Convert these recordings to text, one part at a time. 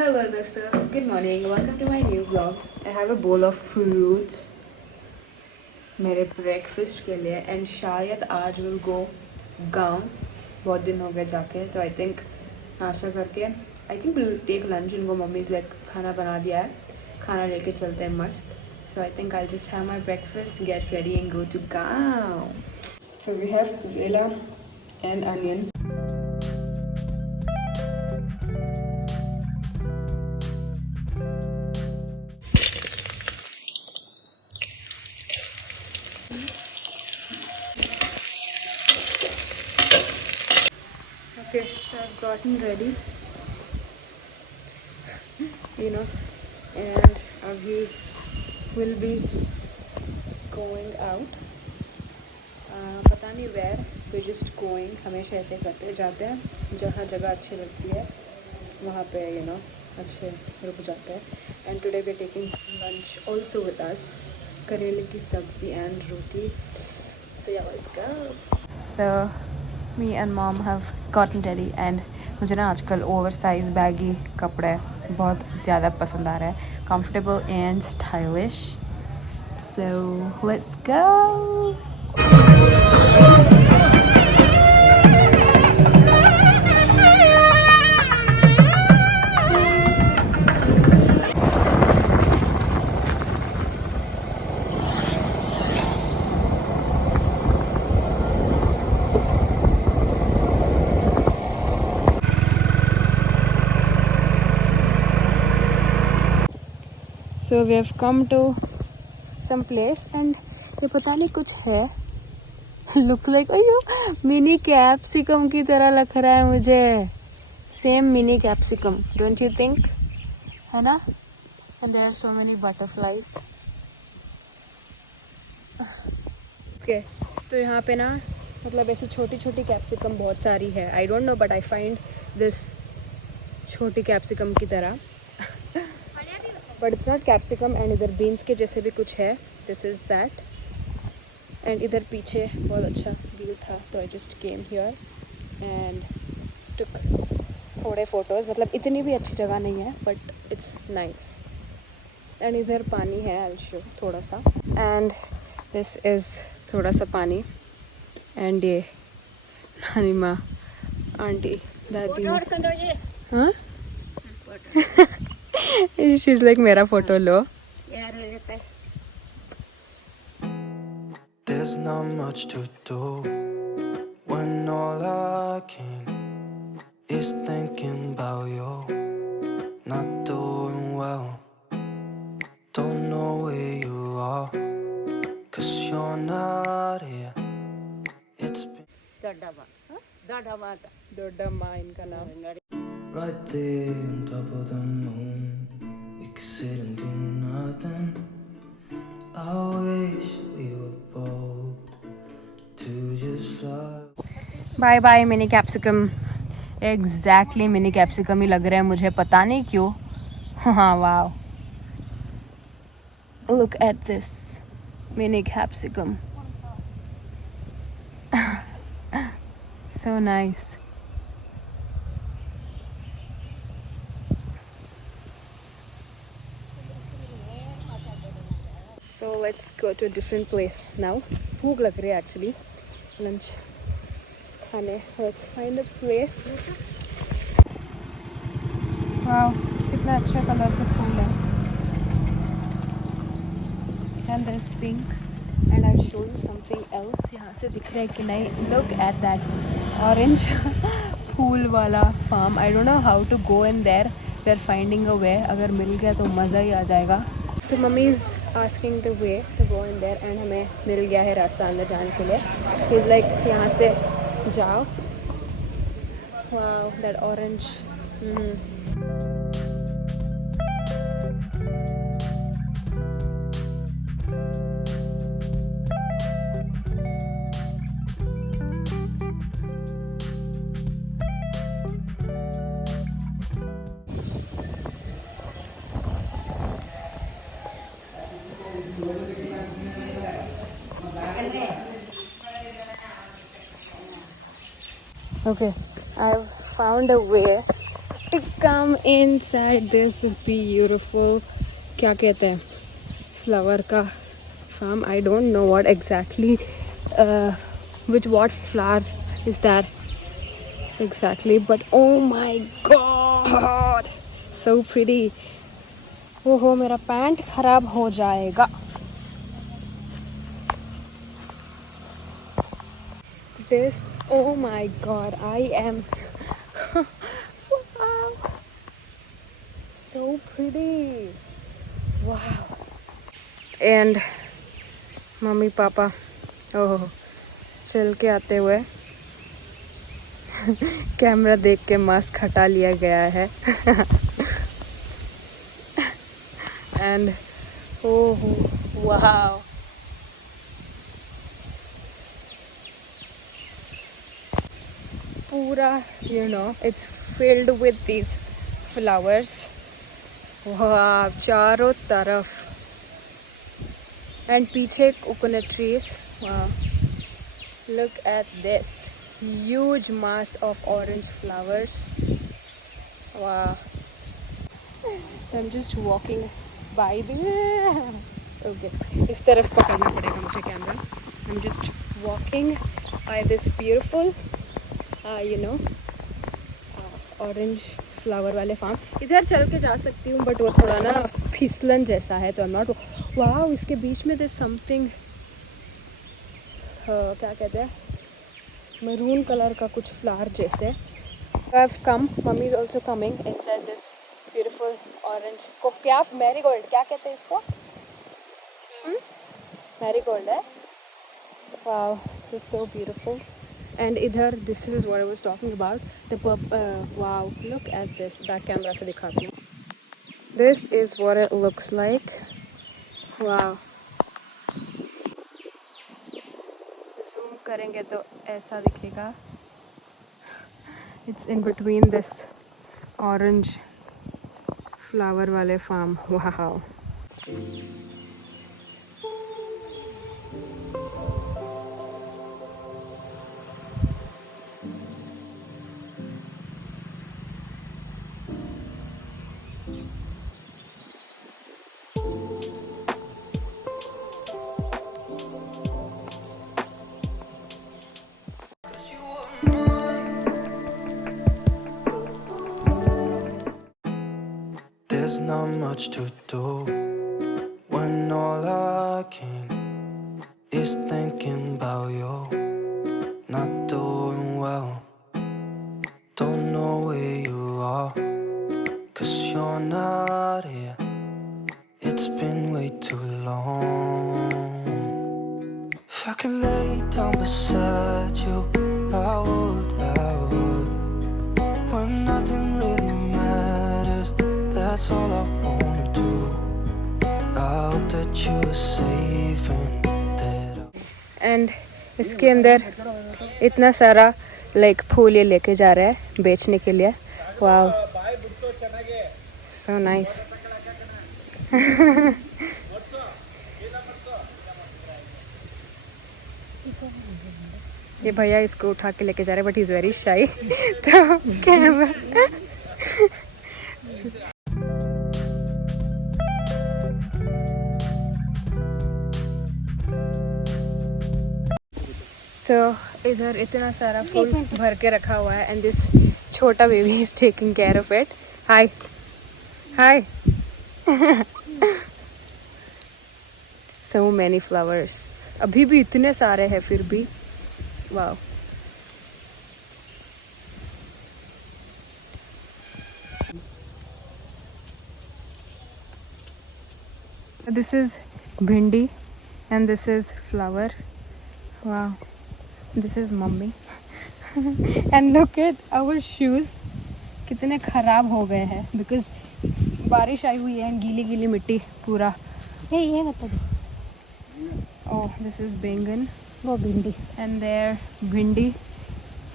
Hello दोस्तों, good morning. Welcome to my new vlog. I have a bowl of fruits मेरे breakfast के लिए and शायद आज will go गाँव. बहुत दिन हो गए जाके, तो I think नाश्ता करके I think we'll take lunch. उनको मम्मी से खाना बना दिया है, खाना लेके चलते हैं मस्त. So I think I'll just have my breakfast, get ready and go to गाँव. So we have karela and onion. Okay, so I've gotten ready, and we will be going out. पता नहीं where, we're just going. हमेशा ऐसे करते जाते हैं, जहाँ जगह अच्छी लगती है वहाँ पे अच्छे रुक जाते हैं. And today we're taking lunch also with us. करेले की सब्जी and roti. So yeah, let's go. So me and mom have gotten ready and मुझे ना आजकल ओवरसाइज बैगी कपड़े बहुत ज़्यादा पसंद आ रहा है. Comfortable and stylish. So let's go. So we have come to some place and ये पता नहीं कुछ है. Look like मिनी कैप्सिकम की तरह लग रहा है मुझे. Same mini capsicum, don't you think? है ना? And there are so many butterflies. Okay, तो यहाँ पे ना मतलब ऐसी छोटी छोटी कैप्सिकम बहुत सारी है. I don't know but I find this छोटी कैप्सिकम की तरह. But it's not capsicum and इधर beans के जैसे भी कुछ है. This is that. And इधर पीछे बहुत अच्छा view था, तो I just came here and took थोड़े photos. मतलब इतनी भी अच्छी जगह नहीं है, but it's nice. And इधर पानी है, I'll show थोड़ा सा. And this is थोड़ा सा पानी. And ये नानी माँ, आंटी, दादी. हाँ? She's like मेरा फोटो लो. There's not much to do when all I can is thinking about you. Not doing well, don't know where you are, 'cause you're not here. It's been दोड्डा माँ इनका नाम. right there on top of the moon. We could sit and do nothing. I wish we were bold to just fly. Bye bye mini capsicum. Exactly mini capsicum ही लग रहा है मुझे, पता नहीं क्यों. हाँ wow, look at this mini capsicum. So nice. So let's go to a different place now. भूख लग रही है actually. Lunch खाने. Let's find a place. Wow, कितना अच्छा कलर का फूल है. And there's pink. And I'll show you something else. यहाँ से दिख रहा है कि नहीं? Look at that orange फूल वाला farm. I don't know how to go in there. We are finding a way. अगर मिल गया तो मज़ा ही आ जाएगा. तो mummy is asking the way to go in there and हमें मिल गया है रास्ता अंदर जाने के लिए. ही इज़ लाइक यहाँ से जाओ. Wow, that orange. Okay, I've found a way to come inside this beautiful, क्या कहते हैं, flower का farm. I don't know what exactly, what flower is that exactly, but oh my god, so pretty. ओहो मेरा पैंट खराब हो जाएगा. This, oh my god, I am wow, so pretty, wow. And mummy papa oh चल के आते हुए कैमरा देख के मास्क हटा लिया गया है. And oh wow, पूरा it's filled with these flowers. Wow, चारों तरफ. And पीछे coconut trees. Wow, look at this huge mass of orange flowers. Wow, I'm just walking by the okay, इस तरफ पकड़ना पड़ेगा मुझे camera. I'm just walking by this beautiful orange flower वाले फार्म. इधर चल के जा सकती हूँ बट वो थोड़ा ना फिसलन जैसा है तो I'm not. वाओ, इसके बीच में there's something क्या कहते हैं, मरून कलर का कुछ फ्लावर जैसे. I've come, mummy is also coming inside this beautiful orange को क्या मैरीगोल्ड क्या कहते हैं इसको, मैरीगोल्ड है. Wow, this is so beautiful. And idhar, this is what I was talking about, the wow, look at this. Back camera se dikhati hu. This is what it looks like. Wow, zoom karenge to aisa dikhega. It's in between this orange flower wale farm. Wow. There's not much to do when all I can is thinking about you. Not doing well, don't know where you are, 'cause you're not here. It's been way too long. If I could lay down beside you, I would. When nothing really matters, that's all I wanna do. I hope that you are safe and that. And इसके अंदर इतना सारा लाइक फूल ये लेके जा रहा है बेचने के लिए. Wow, so nice. ये भैया इसको उठा के लेके जा रहे हैं but he is very shy. तो कैमरा तो इधर इतना सारा फूल भर के रखा हुआ है. एंड दिस छोटा baby is taking care of it. Hi hi. So many flowers. अभी भी इतने सारे हैं फिर भी. वाओ. दिस इज भिंडी and this is flower. Wow. This is mummy. And look at our shoes. कितने ख़राब हो गए हैं because बारिश आई हुई है. गीली गीली मिट्टी पूरा. ये मतलब. Oh, this is बैंगन. वो भिंडी. And there भिंडी,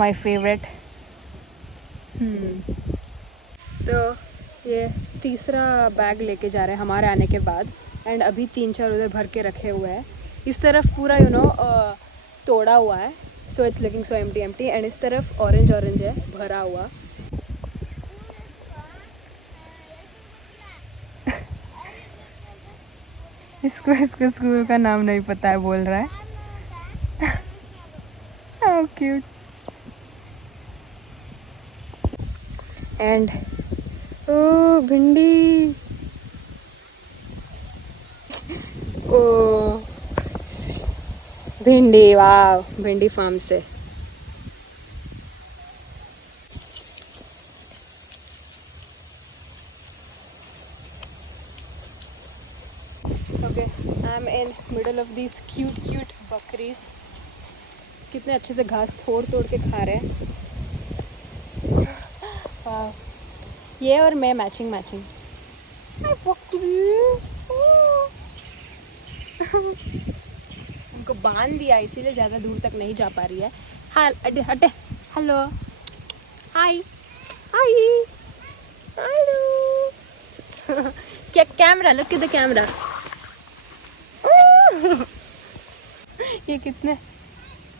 my favorite. तो ये तीसरा बैग लेके जा रहे हैं हमारे आने के बाद. एंड अभी 3-4 उधर भर के रखे हुए हैं. इस तरफ पूरा तोड़ा हुआ है. So it's looking so empty. And इस तरफ ऑरेंज है भरा हुआ. इसको इसके स्कूल का नाम नहीं पता है, बोल रहा है। How cute. And oh, भिंडी। ओ भिंडी, वाह, भिंडी फार्म से। Okay, I'm in middle of these cute bakeries. कितने अच्छे से घास तोड़ के खा रहे हैं। वाह, ये और मैं मैचिंग। उनको बांध दिया इसीलिए ज़्यादा दूर तक नहीं जा पा रही है। हाल हटे हेलो हाय हेलो क्या camera, look at the camera. ये कितने,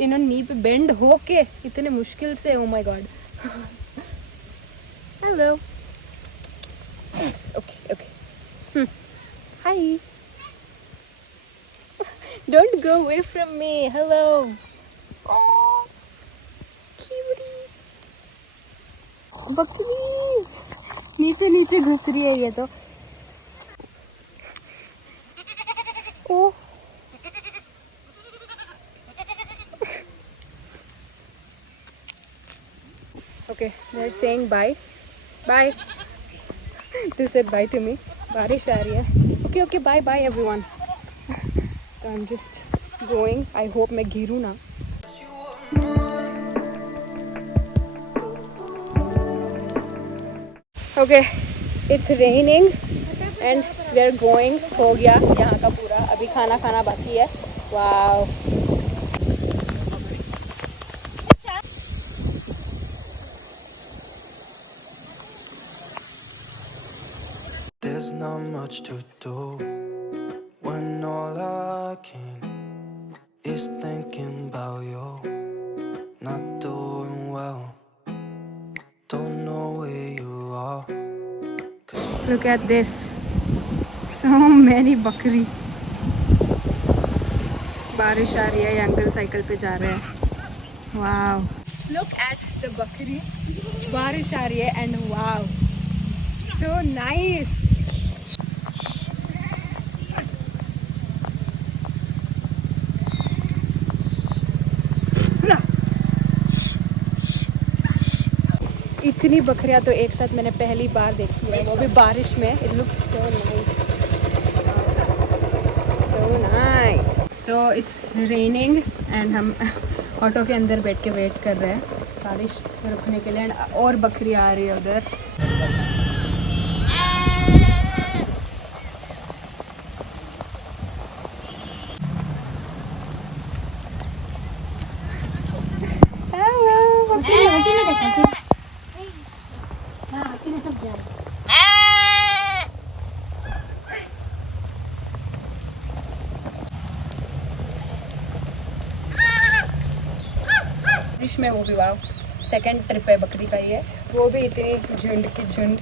इन्होंने नी पे बेंड हो के इतने मुश्किल से, oh my God. Hello okay hi, don't go away from me, hello। Oh cutie बकरी नीचे घुस रही है ये तो। ओह okay, they're saying bye they said bye to me। बारिश आ रही है। okay bye everyone। So I'm just going, I hope मैं गिरूँ ना। okay, it's raining and we are going। हो गया यहाँ का पूरा, अभी खाना बाकी है। वाव, There's not much to do when all I can is thinking about you. Not doing well, don't know where you are. look at this, so many बकरी। बारिश आ रही है, ये अंकल साइकिल पे जा रहे हैं। वाव, look at the बकरी। बारिश आ रही है and wow, so nice। इतनी बकरियां तो एक साथ मैंने पहली बार देखी है, वो भी बारिश में। It looks so nice. तो इट्स रेनिंग एंड हम ऑटो के अंदर बैठ के वेट कर रहे हैं बारिश रुकने के लिए। और बकरी आ रही है उधर। बारिश में वो भी, वाव, सेकंड ट्रिप है बकरी का ये, वो भी इतनी झुंड की झुंड।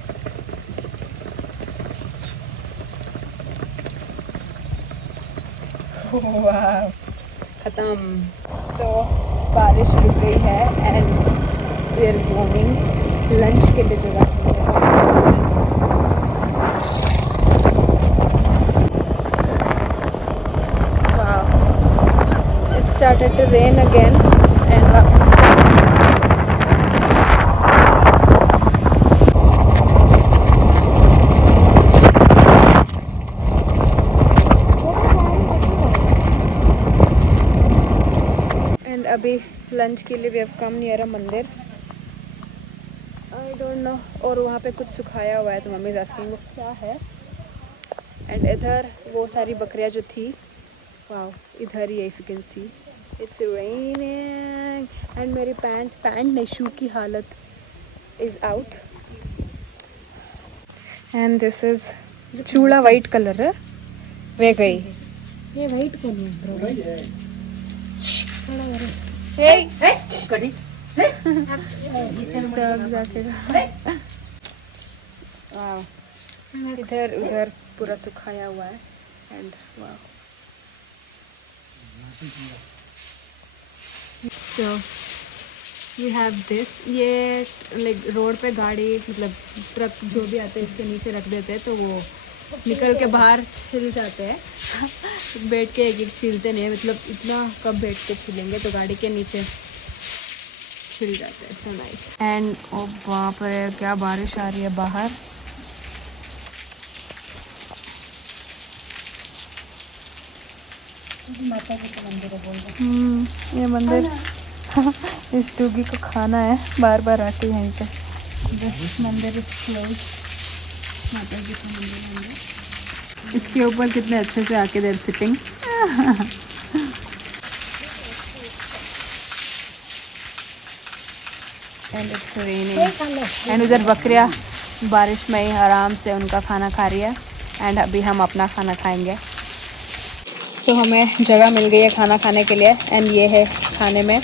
वाव, खत्म। तो बारिश रुक गई है and we are going lunch के लिए जगह। Wow, it started to rain again and वापस अभी लंच के लिए we have come near a mandir, I don't know. और वहाँ पे कुछ सुखाया हुआ है तो मम्मी इज आस्किंग वो क्या है। एंड इधर वो सारी बकरियाँ जो थी, वाव, इधर ही है, if you can see it's raining and मेरी पैंट नहीं, शू की हालत is out. And this is चूड़ा वाइट कलर है, वे गई ये वाइट कौन है? इधर उधर पूरा सुखाया हुआ है। एंड वाह, सो वी हैव दिस। ये लाइक रोड पे गाड़ी मतलब ट्रक जो भी आते हैं इसके नीचे रख देते हैं तो वो निकल के बाहर छिल जाते हैं। बैठ के एक एक छीलते नहीं है, मतलब इतना कब बैठ के छिलेंगे, तो गाड़ी के नीचे छिल जाते हैं। So nice. एंड ओ बाप रे क्या बारिश आ रही है बाहर। माता जी का मंदिर है बोल रहे। ये मंदिर इस डूगी को खाना है, बार बार आती है यहीं पे। दिस मंदिर इज क्लोज। माता जी का मंदिर है। इसके ऊपर कितने अच्छे से आके there sitting. And it's raining and उधर बकरियाँ बारिश में ही आराम से उनका खाना खा रही है। एंड अभी हम अपना खाना खाएंगे। तो हमें जगह मिल गई है खाना खाने के लिए। एंड ये है खाने में,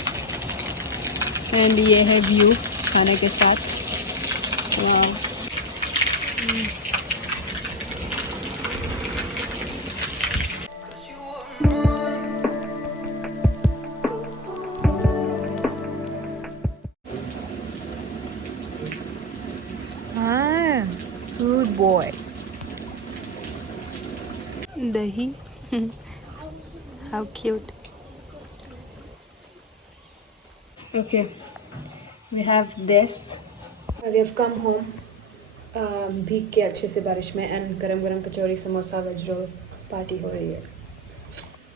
एंड ये है व्यू खाने के साथ। Good boy. दही how cute. Okay, we have this. We have come home. भीग के अच्छे से बारिश में, एंड गरम गरम कचौरी समोसा वेज रोल पार्टी हो रही है।